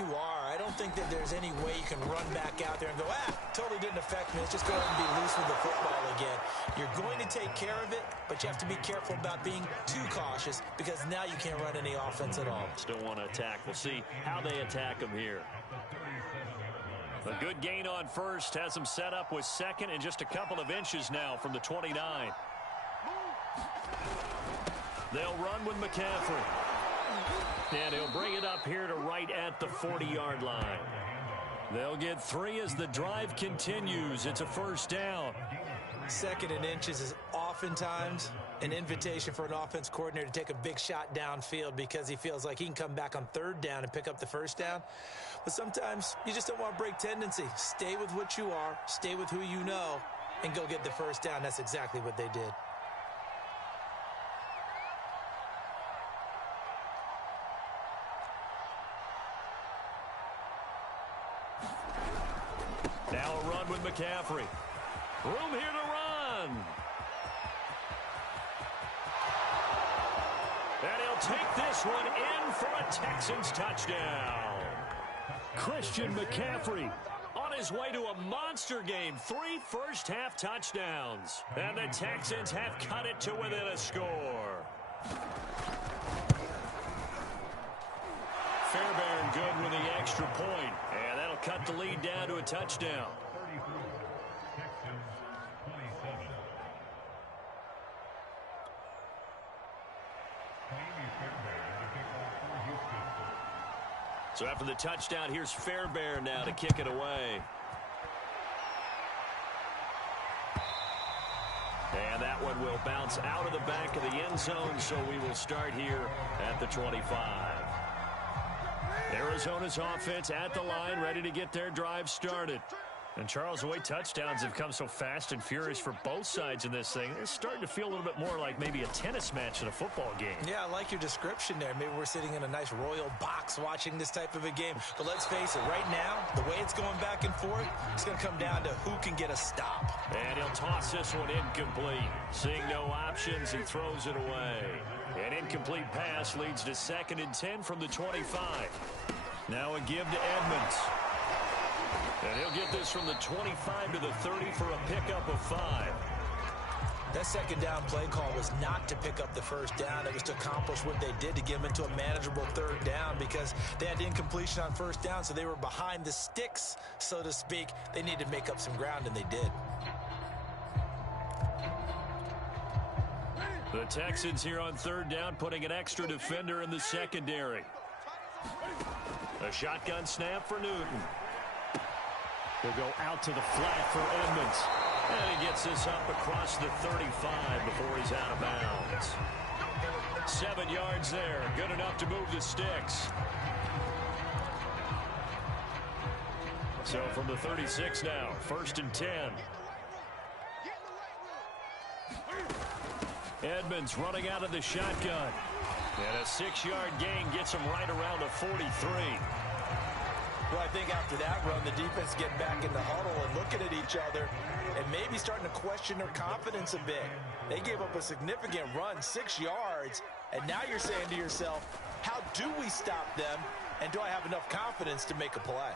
you are. I don't think that there's any way you can run back out there and go, totally didn't affect me. Let's just go ahead and be loose with the football again. You're going to take care of it, but you have to be careful about being too cautious because now you can't run any offense at all. Still want to attack. We'll see how they attack them here. A good gain on first has them set up with second and just a couple of inches now from the 29. They'll run with McCaffrey. And he'll bring it up here to right at the 40-yard line. They'll get 3 as the drive continues. It's a first down. Second and inches is oftentimes an invitation for an offense coordinator to take a big shot downfield because he feels like he can come back on third down and pick up the first down. But sometimes you just don't want to break tendency. Stay with what you are, stay with who you know, and go get the first down. That's exactly what they did. Now a run with McCaffrey. Room here to run. And he'll take this one in for a Texans touchdown. Christian McCaffrey on his way to a monster game. 3 first-half touchdowns. And the Texans have cut it to within a score. Fairbairn good with the extra point. And that'll cut the lead down to a touchdown. So after the touchdown, here's Fairbairn now to kick it away. And that one will bounce out of the back of the end zone, so we will start here at the 25. Arizona's offense at the line, ready to get their drive started. And, Charles, the way touchdowns have come so fast and furious for both sides in this thing, it's starting to feel a little bit more like maybe a tennis match in a football game. Yeah, I like your description there. Maybe we're sitting in a nice royal box watching this type of a game. But let's face it, right now, the way it's going back and forth, it's going to come down to who can get a stop. And he'll toss this one incomplete. Seeing no options, he throws it away. An incomplete pass leads to 2nd and 10 from the 25. Now a give to Edmonds. And he'll get this from the 25 to the 30 for a pickup of 5. That second down play call was not to pick up the first down. It was to accomplish what they did to get them into a manageable third down because they had incompletion on first down, so they were behind the sticks, so to speak. They needed to make up some ground, and they did. The Texans here on third down putting an extra defender in the secondary. A shotgun snap for Newton. He'll go out to the flat for Edmonds. And he gets this up across the 35 before he's out of bounds. 7 yards there. Good enough to move the sticks. So from the 36 now, 1st and 10. Edmonds running out of the shotgun. And a 6-yard gain gets him right around the 43. Well, I think after that run, the defense get back in the huddle and looking at each other and maybe starting to question their confidence a bit. They gave up a significant run, 6 yards, and now you're saying to yourself, how do we stop them, and do I have enough confidence to make a play?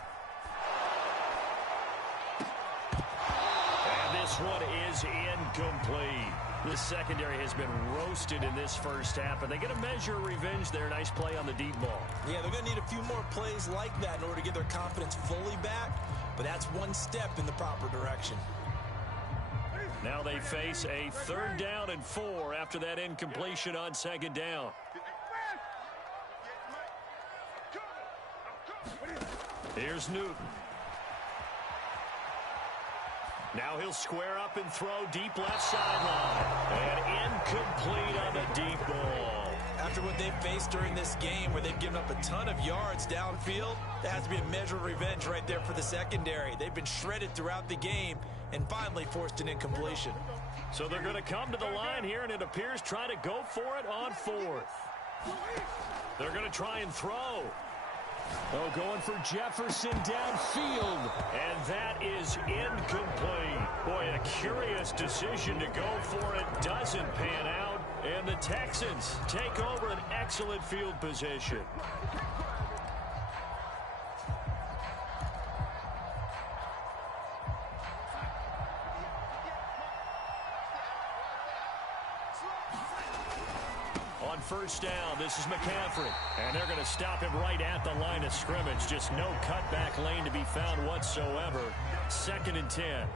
And this one is incomplete. The secondary has been roasted in this first half, but they get a measure of revenge there. Nice play on the deep ball. Yeah, they're going to need a few more plays like that in order to get their confidence fully back, but that's one step in the proper direction. Now they face a 3rd down and 4 after that incompletion on 2nd down. Here's Newton. Now he'll square up and throw deep left sideline. And incomplete on the deep ball. After what they've faced during this game where they've given up a ton of yards downfield, there has to be a measure of revenge right there for the secondary. They've been shredded throughout the game and finally forced an incompletion. So they're going to come to the line here, and it appears try to go for it on 4th. They're going to try and throw. Oh, going for Jefferson downfield. And that is incomplete. Boy, a curious decision to go for it. Doesn't pan out. And the Texans take over an excellent field position. first down. This is McCaffrey. And they're going to stop him right at the line of scrimmage. Just no cutback lane to be found whatsoever. 2nd and 10.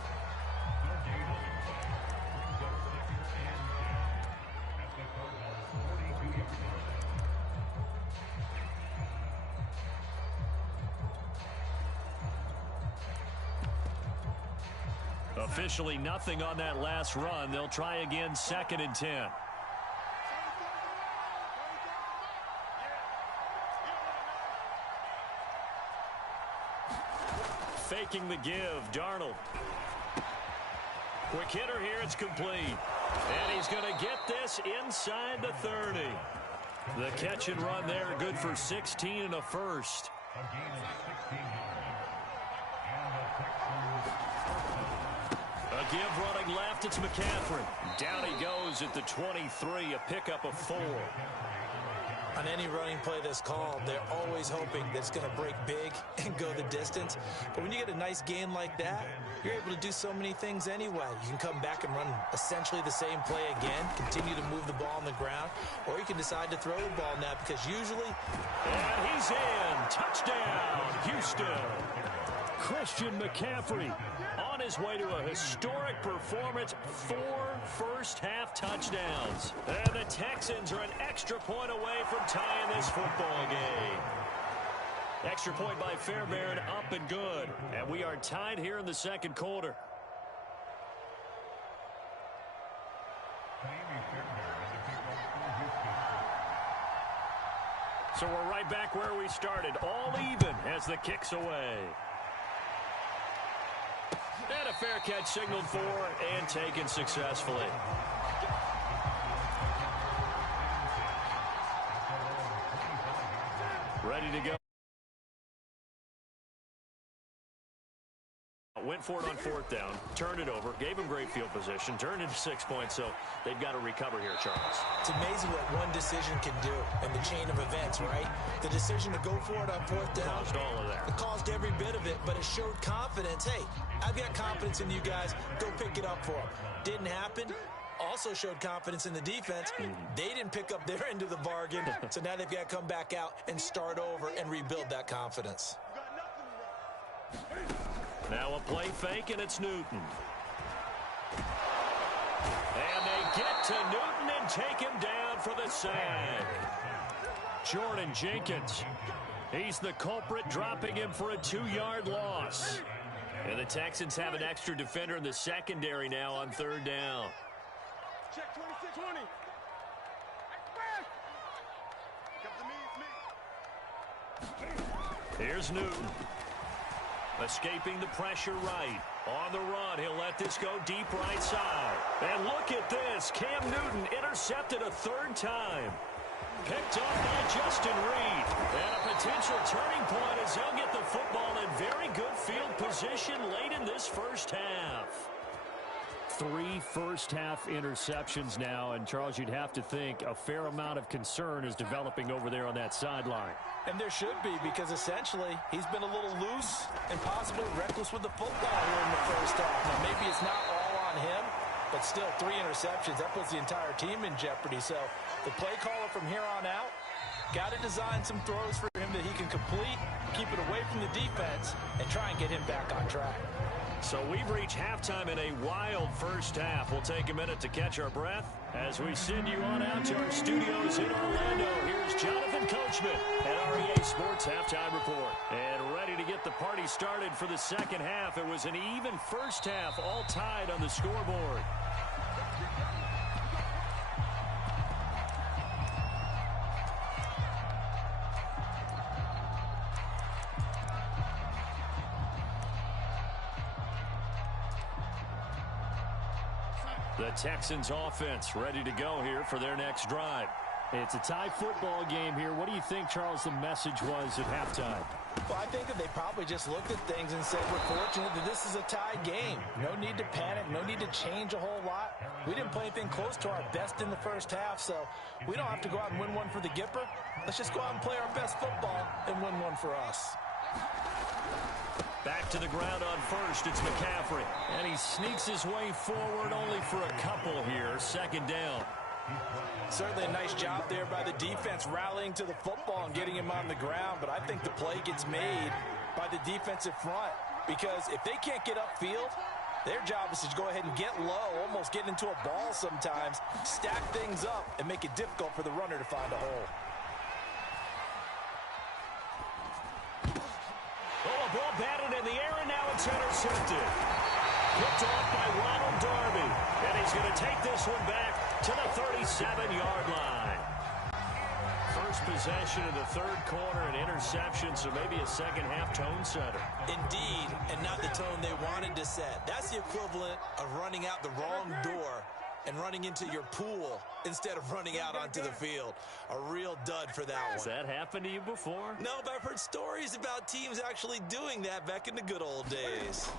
Officially nothing on that last run. They'll try again, 2nd and 10. Faking the give, Darnold. Quick hitter here, it's complete. And he's going to get this inside the 30. The catch and run there, good for 16 and a first. A give running left, it's McCaffrey. Down he goes at the 23, a pickup of 4. On any running play that's called, they're always hoping that it's going to break big and go the distance. But when you get a nice gain like that, you're able to do so many things anyway. You can come back and run essentially the same play again, continue to move the ball on the ground, or you can decide to throw the ball now because usually... And he's in. Touchdown, Houston. Christian McCaffrey on his way to a historic performance, 4 first-half touchdowns. And the Texans are an extra point away from tying this football game. Extra point by Fairbairn, up and good. And we are tied here in the second quarter. So we're right back where we started, all even as the kick's away. And a fair catch signaled for and taken successfully. Ready to go. Went for it on 4th down, turned it over, gave him great field position, turned into 6 points, so they've got to recover here, Charles. It's amazing what one decision can do in the chain of events, right? The decision to go for it on 4th down. Caused all of that. It caused every bit of it, but it showed confidence. Hey, I've got confidence in you guys. Go pick it up for them. Didn't happen. Also showed confidence in the defense. They didn't pick up their end of the bargain, so now they've got to come back out and start over and rebuild that confidence. Now a play fake, and it's Newton. And they get to Newton and take him down for the sack. Jordan Jenkins. He's the culprit, dropping him for a 2-yard loss. And the Texans have an extra defender in the secondary now on 3rd down. Check 26-20. Here's Newton. Escaping the pressure right. On the run, he'll let this go deep right side. And look at this. Cam Newton intercepted a 3rd time. Picked up by Justin Reed. And a potential turning point as they'll get the football in very good field position late in this first half. 3 first-half interceptions now, and Charles, you'd have to think a fair amount of concern is developing over there on that sideline. And there should be, because essentially he's been a little loose and possibly reckless with the football here in the first half. Now, maybe it's not all on him, but still 3 interceptions. That puts the entire team in jeopardy. So the play caller from here on out got to design some throws for him that he can complete, keep it away from the defense, and try and get him back on track. So we've reached halftime in a wild first half. We'll take a minute to catch our breath as we send you on out to our studios in Orlando. Here's Jonathan Coachman at REA Sports Halftime Report. And ready to get the party started for the second half. It was an even first half, all tied on the scoreboard. The Texans offense ready to go here for their next drive. It's a tie football game here. What do you think, Charles, the message was at halftime? Well, I think that they probably just looked at things and said, we're fortunate that this is a tie game. No need to panic, no need to change a whole lot. We didn't play anything close to our best in the first half, so we don't have to go out and win one for the Gipper. Let's just go out and play our best football and win one for us. Back to the ground on first, it's McCaffrey. And he sneaks his way forward only for a couple here. Second down. Certainly a nice job there by the defense rallying to the football and getting him on the ground, but I think the play gets made by the defensive front because if they can't get upfield, their job is to go ahead and get low, almost get into a ball sometimes, stack things up, and make it difficult for the runner to find a hole. Oh, a ball batted in the air, and now it's intercepted. Picked off by Ronald Darby, and he's going to take this one back to the 37-yard line. First possession of the third quarter, an interception, so maybe a second-half tone setter. Indeed, and not the tone they wanted to set. That's the equivalent of running out the wrong door and running into your pool instead of running out onto the field. A real dud for that one. Has that happened to you before? No, but I've heard stories about teams actually doing that back in the good old days.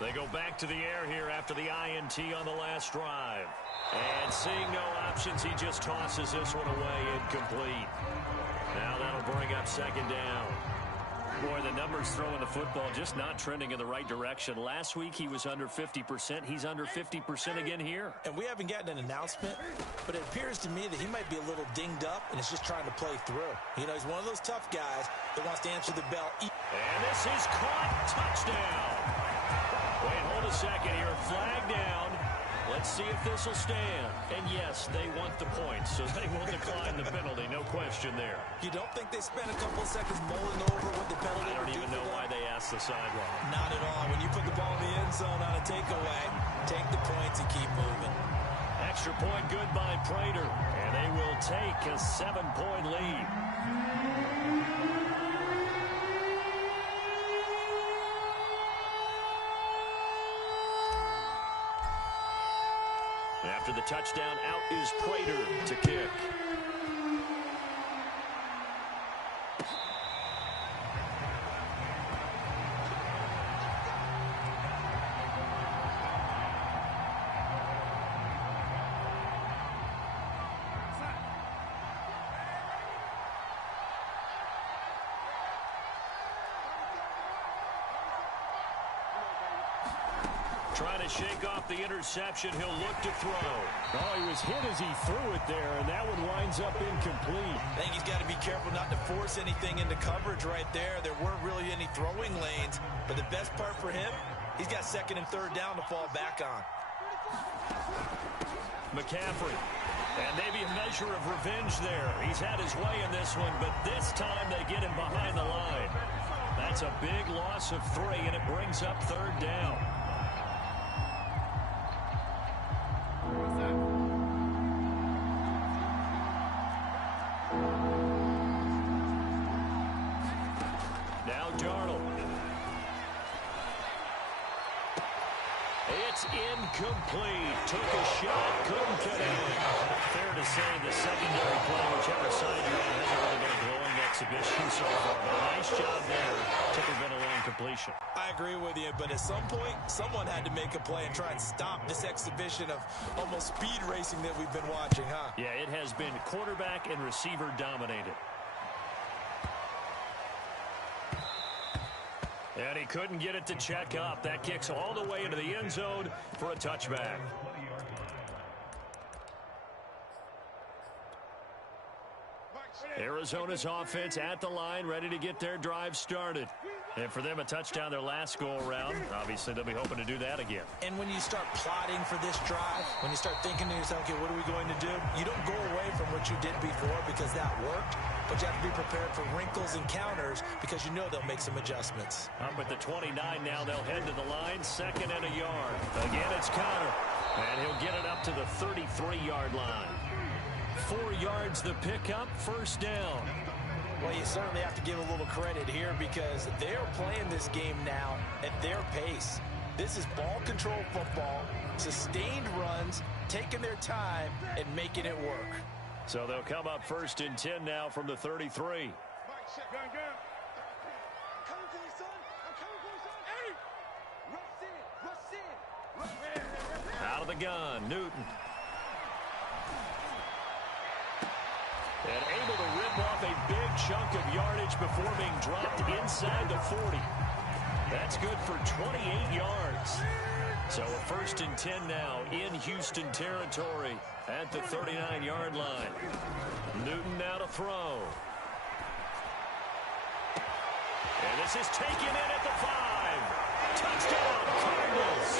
They go back to the air here after the INT on the last drive. And seeing no options, he just tosses this one away incomplete. Now that'll bring up second down. Boy, the numbers throwing the football just not trending in the right direction. Last week he was under 50%. He's under 50% again here. And we haven't gotten an announcement, but it appears to me that he might be a little dinged up and is just trying to play through. You know, he's one of those tough guys that wants to answer the bell. And this is caught. Touchdown. Wait, hold a second here. Flag down. Let's see if this will stand. And yes, they want the points, so they will decline the penalty. No question there. You don't think they spent a couple of seconds mulling over what the penalty I don't even know why they asked the sideline. Not at all. When you put the ball in the end zone on a takeaway, take the points and keep moving. Extra point good by Prater. And they will take a 7-point lead. After the touchdown, out is Prater to kick. Trying to shake off the interception. He'll look to throw. Oh, he was hit as he threw it there, and that one winds up incomplete. I think he's got to be careful not to force anything into coverage right there. There weren't really any throwing lanes, but the best part for him, he's got second and third down to fall back on. McCaffrey. And maybe a measure of revenge there. He's had his way in this one, but this time they get him behind the line. That's a big loss of 3, and it brings up third down. Now Darnold. It's incomplete. Took a shot, couldn't connect. Fair to say the secondary play, whichever side you're on, hasn't really been a glowing exhibition so far. But a nice job there to prevent a long completion. I agree with you, but at some point, someone had to make a play and try and stop this exhibition of almost speed racing that we've been watching, huh? Yeah, it has been quarterback and receiver dominated. And he couldn't get it to check up. That kicks all the way into the end zone for a touchback. Arizona's offense at the line, ready to get their drive started. And for them, a touchdown their last go-around. Obviously, they'll be hoping to do that again. And when you start plotting for this drive, when you start thinking to yourself, okay, what are we going to do? You don't go away from what you did before because that worked, but you have to be prepared for wrinkles and counters because you know they'll make some adjustments. Up at the 29 now, they'll head to the line, second and a yard. Again, it's Connor, and he'll get it up to the 33-yard line. 4 yards the pickup, first down. Well, you certainly have to give a little credit here because they're playing this game now at their pace. This is ball control football, sustained runs, taking their time, and making it work. So they'll come up first and 10 now from the 33. Out of the gun, Newton. And able to rip off a big chunk of yardage before being dropped inside the 40. That's good for 28 yards. So a 1st and 10 now in Houston territory at the 39-yard line. Newton now to throw. And this is taken in at the 5. Touchdown, Cardinals.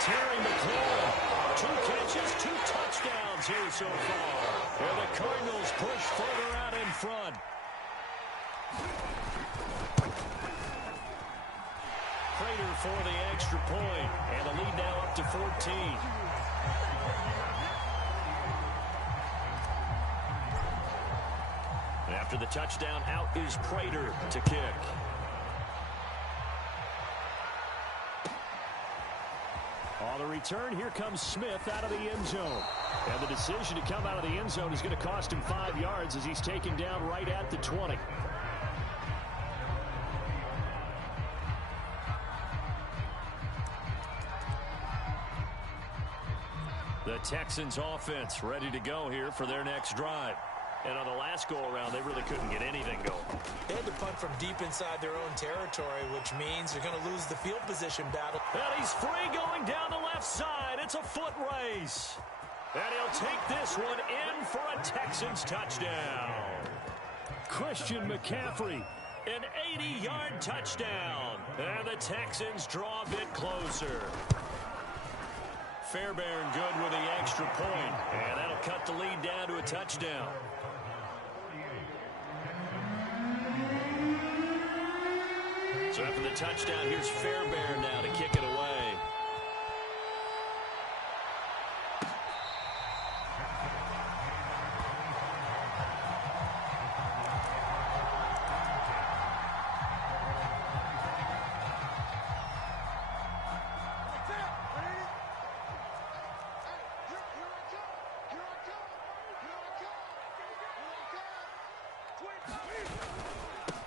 Terry McLaurin, 2 catches, 2 touchdowns here so far. And the Cardinals push further out in front. Prater for the extra point, and the lead now up to 14. And after the touchdown, out is Prater to kick. On the return, here comes Smith out of the end zone. And the decision to come out of the end zone is going to cost him 5 yards as he's taken down right at the 20. The Texans offense ready to go here for their next drive. And on the last go-around, they really couldn't get anything going. They had to punt from deep inside their own territory, which means they're going to lose the field position battle. And he's free going down the left side. It's a foot race. And he'll take this one in for a Texans touchdown. Christian McCaffrey. An 80-yard touchdown. And the Texans draw a bit closer. Fairbairn good with the extra point. And that'll cut the lead down to a touchdown. So after the touchdown, here's Fairbairn now to kick it away.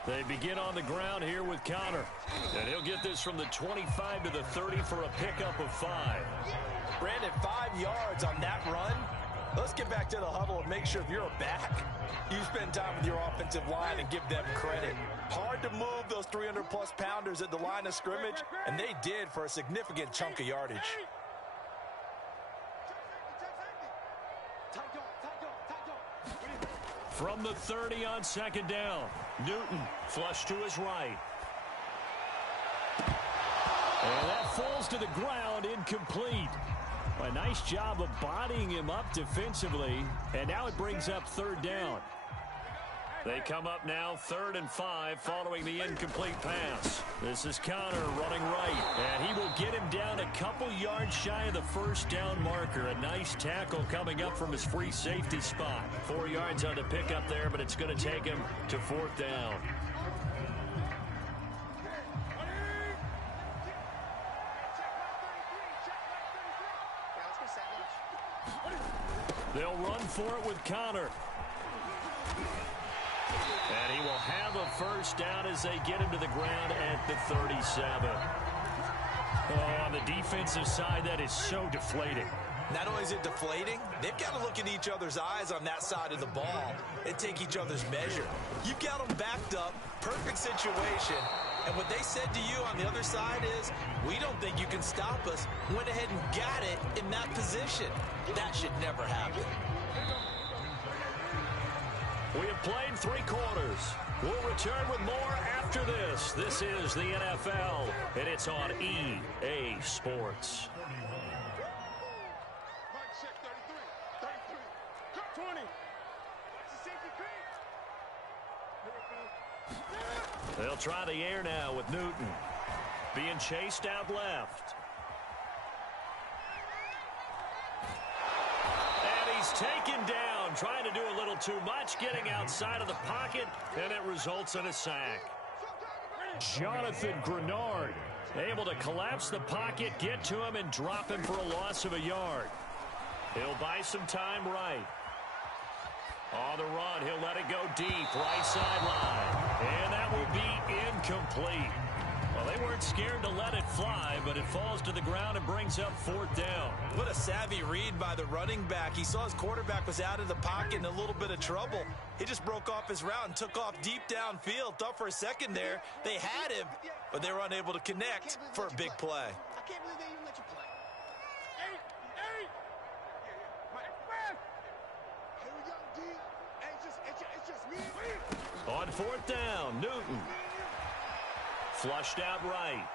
They begin on the ground here with Connor. And he'll get this from the 25 to the 30 for a pickup of 5. Brandon, 5 yards on that run. Let's get back to the huddle and make sure if you're a back, you spend time with your offensive line and give them credit. Hard to move those 300-plus pounders at the line of scrimmage, and they did for a significant chunk of yardage. From the 30 on 2nd down, Newton flush to his right. And that falls to the ground, incomplete. A nice job of bodying him up defensively, and now it brings up 3rd down. They come up now 3rd and 5 following the incomplete pass. This is Connor running right, and he will get him down a couple yards shy of the 1st down marker. A nice tackle coming up from his free safety spot. 4 yards on the pickup there, but it's going to take him to 4th down. They'll run for it with Connor. And he will have a 1st down as they get him to the ground at the 37. Oh, on the defensive side, that is so deflating. Not only is it deflating, they've got to look in each other's eyes on that side of the ball and take each other's measure. You've got them backed up, perfect situation, and what they said to you on the other side is, we don't think you can stop us. Went ahead and got it in that position. That should never happen. We have played 3 quarters. We'll return with more after this. This is the NFL, and it's on EA Sports. They'll try the air now with Newton. Being chased out left. And he's taken down, trying to do a little too much, getting outside of the pocket, and it results in a sack. Jonathan Grenard Able to collapse the pocket, get to him, and drop him for a loss of a yard. He'll buy some time right. On the run, he'll let it go deep, right sideline. And that will be incomplete. Well, they weren't scared to let it fly, but it falls to the ground and brings up 4th down. What a savvy read by the running back. He saw his quarterback was out of the pocket in a little bit of trouble. He just broke off his route and took off deep downfield. Thought for a second there they had him, but they were unable to connect for a big play. I can't believe they even let you play. Hey! Here we go, D. Hey, it's just me. On 4th down, Newton. Flushed out right.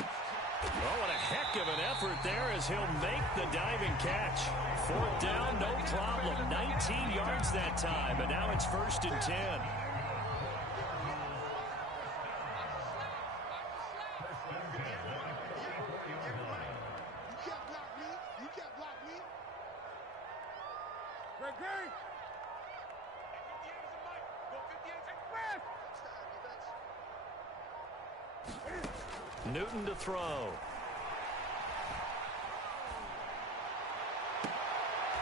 Oh, what a heck of an effort there as he'll make the diving catch. 4th down, no problem. 19 yards that time, but now it's 1st and 10. You can't block me. Great. Newton to throw.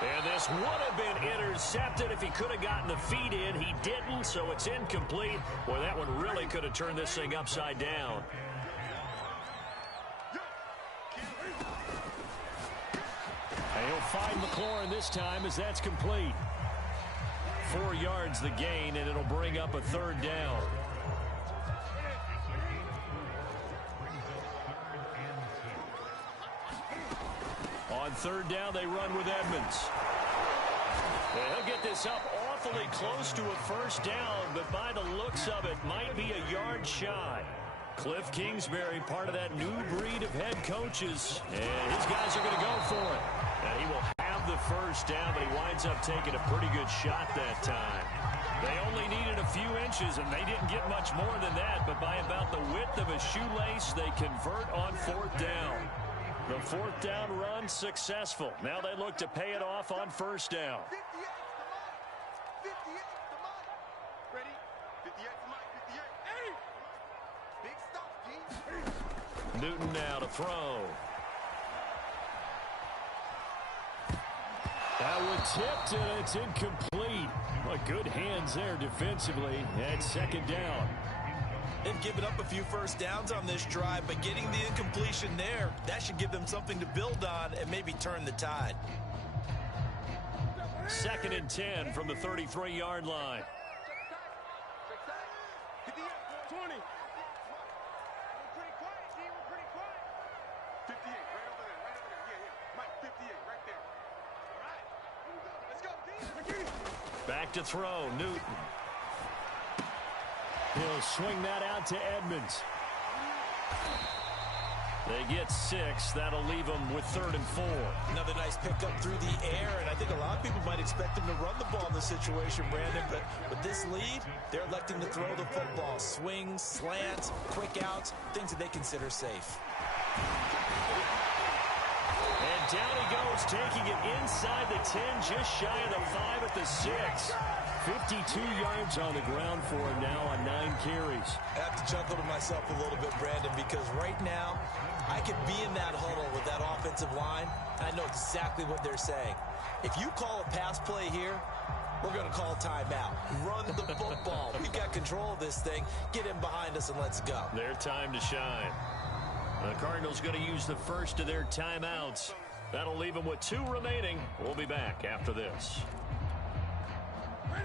And this would have been intercepted if he could have gotten the feet in. He didn't, so it's incomplete. Boy, that one really could have turned this thing upside down. And he'll find McLaurin this time as that's complete. 4 yards the gain, and it'll bring up a 3rd down. On 3rd down, they run with Edmonds. And he'll get this up awfully close to a 1st down, but by the looks of it, might be a yard shy. Cliff Kingsbury, part of that new breed of head coaches, and his guys are going to go for it. And he will have the 1st down, but he winds up taking a pretty good shot that time. They only needed a few inches, and they didn't get much more than that, but by about the width of a shoelace, they convert on 4th down. The 4th down run successful. Now they look to pay it off on 1st down. 58, come on. Ready? 58, come on. 58. Hey! Big stuff, G. Newton now to throw. That one tipped, and it's incomplete. Well, good hands there defensively at 2nd down. They've given up a few 1st downs on this drive, but getting the incompletion there, that should give them something to build on and maybe turn the tide. 2nd and 10 from the 33-yard line. 20. We're pretty quiet, G. We're pretty quiet. 58, right over there. Yeah. Mike, 58, right there. All right. Here we go. Let's go, D. Back to throw, Newton. He'll swing that out to Edmonds. They get 6. That'll leave them with 3rd and 4. Another nice pickup through the air, and I think a lot of people might expect him to run the ball in this situation, Brandon, but with this lead, they're electing to throw the football. Swings, slants, quick outs, things that they consider safe. And down he goes, taking it inside the 10, just shy of the 5 at the 6. 52 yards on the ground for him now on 9 carries. I have to chuckle to myself a little bit, Brandon, because right now I could be in that huddle with that offensive line, and I know exactly what they're saying. If you call a pass play here, we're going to call timeout. Run the football. We've got control of this thing. Get in behind us and let's go. Their time to shine. The Cardinals going to use the first of their timeouts. That'll leave them with 2 remaining. We'll be back after this.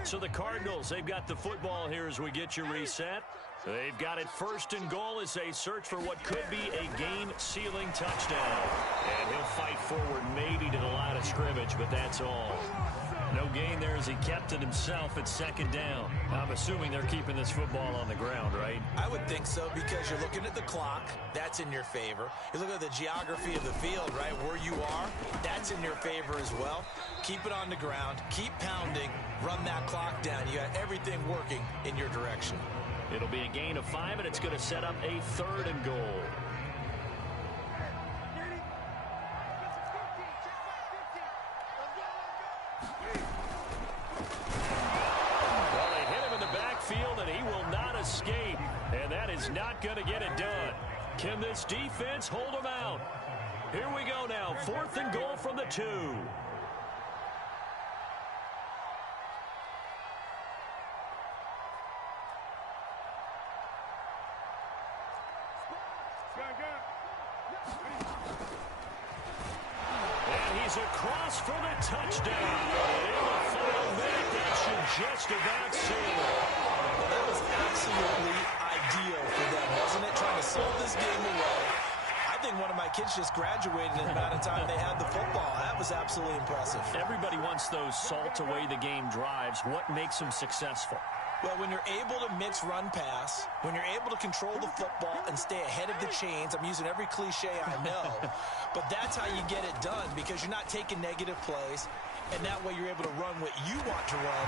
So the Cardinals, they've got the football here as we get you reset. They've got it 1st and goal as they search for what could be a game-sealing touchdown. And he'll fight forward maybe to the line of scrimmage, but that's all. No gain there as he kept it himself at 2nd down. I'm assuming they're keeping this football on the ground, right? I would think so because you're looking at the clock. That's in your favor. You look at the geography of the field, right, where you are. That's in your favor as well. Keep it on the ground. Keep pounding. Run that clock down. You got everything working in your direction. It'll be a gain of 5, and it's going to set up a 3rd and goal. Well, they hit him in the backfield, and he will not escape. And that is not going to get it done. Can this defense hold him out? Here we go now. 4th and goal from the 2. across for the touchdown. In the final minute, that should just about seal it. Well, that was absolutely ideal for them, wasn't it? Trying to solve this game away. I think one of my kids just graduated in the amount of time they had the football. That was absolutely impressive. Everybody wants those salt away the game drives. What makes them successful? Well, when you're able to mix run-pass, when you're able to control the football and stay ahead of the chains, I'm using every cliche I know, but that's how you get it done because you're not taking negative plays, and that way you're able to run what you want to run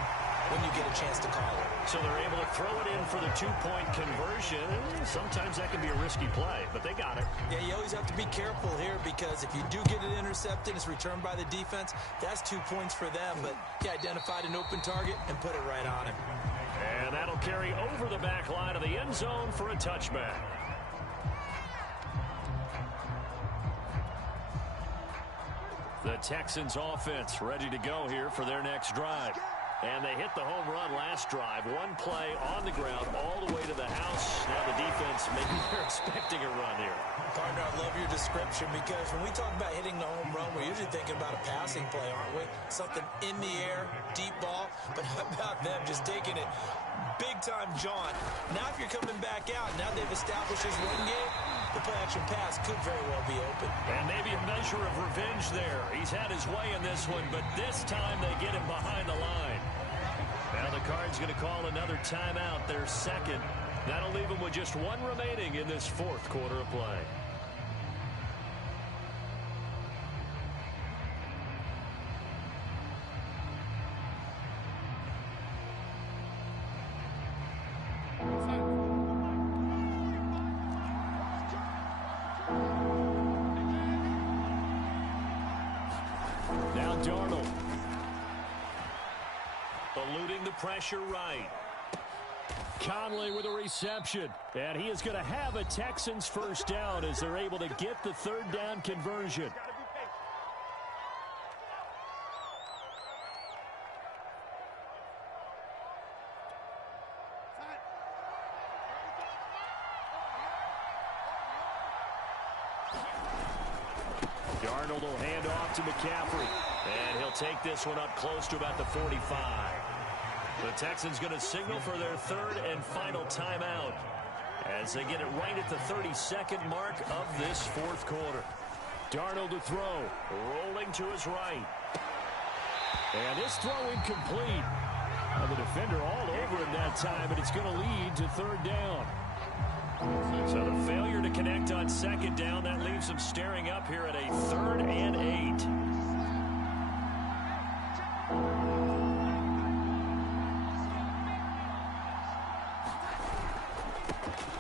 when you get a chance to call it. So they're able to throw it in for the two-point conversion. Sometimes that can be a risky play, but they got it. Yeah, you always have to be careful here because if you do get it intercepted, it's returned by the defense, that's 2 points for them, but you identified an open target and put it right on him. And that'll carry over the back line of the end zone for a touchback. The Texans offense ready to go here for their next drive. And they hit the home run last drive. One play on the ground all the way to the house. Now the defense, maybe they're expecting a run here. Partner, I love your description because when we talk about hitting the home run, we're usually thinking about a passing play, aren't we? Something in the air, deep ball. But how about them just taking it big-time jaunt? Now if you're coming back out, now they've established this run game, the play-action pass could very well be open. And maybe a measure of revenge there. He's had his way in this one, but this time they get him behind the line. Now the Cards going to call another timeout, their second. That'll leave them with just one remaining in this fourth quarter of play. Now Darnold. Eluding the pressure right. Conley with a reception. And he is going to have a Texans first down as they're able to get the third down conversion. Darnold will hand off to McCaffrey. And he'll take this one up close to about the 45. The Texans going to signal for their third and final timeout as they get it right at the 32nd mark of this fourth quarter. Darnold to throw, rolling to his right. And this throw incomplete. The defender all over him that time, and it's going to lead to third down. So the failure to connect on second down, that leaves them staring up here at a 3rd and 8.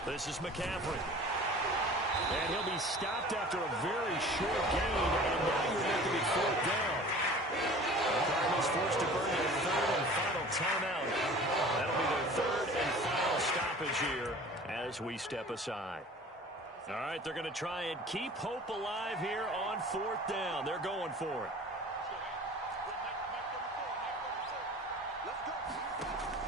This is McCaffrey. And he'll be stopped after a very short gain, and now you're looking at fourth down. The Cardinals forced to burn their third and final timeout. That'll be their third and final stoppage here as we step aside. All right, they're going to try and keep hope alive here on fourth down. They're going for it.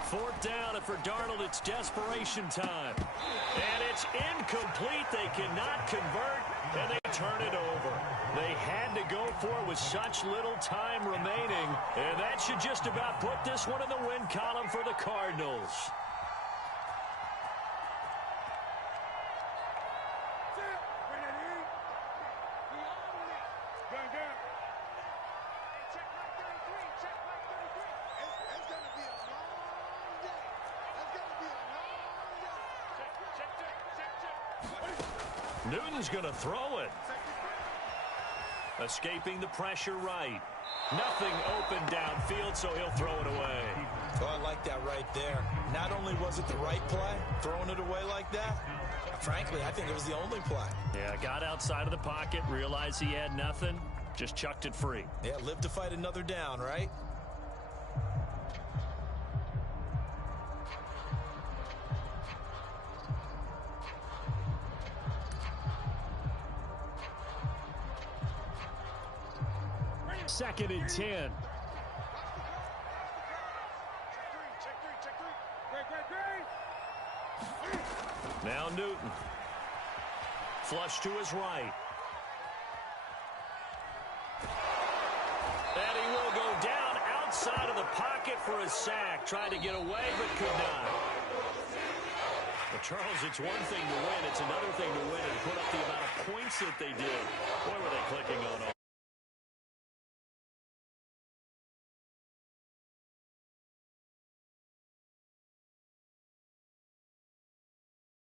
Fourth down, and for Darnold, it's desperation time. And it's incomplete. They cannot convert, and they turn it over. They had to go for it with such little time remaining, and that should just about put this one in the win column for the Cardinals. Newton's going to throw it. Escaping the pressure right. Nothing open downfield, so he'll throw it away. Oh, I like that right there. Not only was it the right play, throwing it away like that, frankly, I think it was the only play. Yeah, got outside of the pocket, realized he had nothing, just chucked it free. Yeah, live to fight another down, right? Second and 10. Now Newton. Flush to his right. inside of the pocket for a sack. Tried to get away, but could not. Well, Charles, it's one thing to win. It's another thing to win and put up the amount of points that they did. Boy, were they clicking on